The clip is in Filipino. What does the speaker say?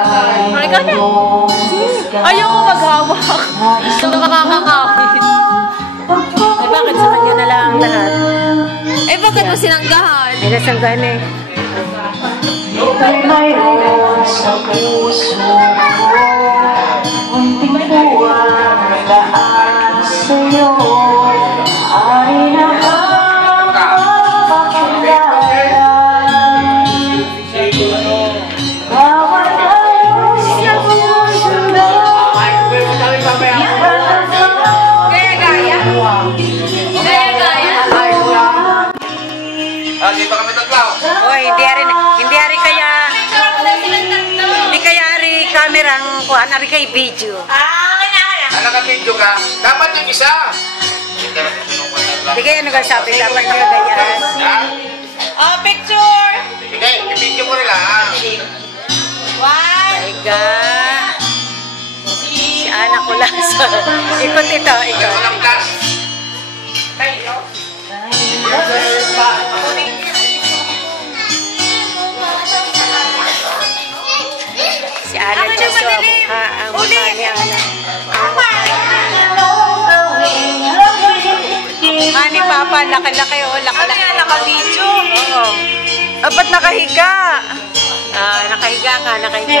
Ay, ikaw na. Ayoko maghawak. Gusto na makakakawin. Ay, bakit sa kanya na lang ang lahat? Eh, bakit mo sinanggahan? Hindi na sanggahan eh. Ika'y mayroon sa puso ko, munting buwan laan sa'yo ay nakapapakilala. Bawat ayos sa puso na Gaya-gaya? Gaya-gaya? Dito kami tatlaw. Oy, hindi kaya ari kamerang kuan ari kay video. Naka-video ka, dapat yung isa. Hindi kaya sabi dapat yung ganyan. Oh, picture! Sige, i-video mo rin lang. One! My God. Si anak ko lang sa ikot ito, ikot. Walang flash. Si Ana Joshua, ang mukha ni Ana. Mukha ni Papa, laki-laki o, laki-laki. Ano yan, naka-video? Oo. Ba't nakahiga? Nakahiga ka, nakahiga.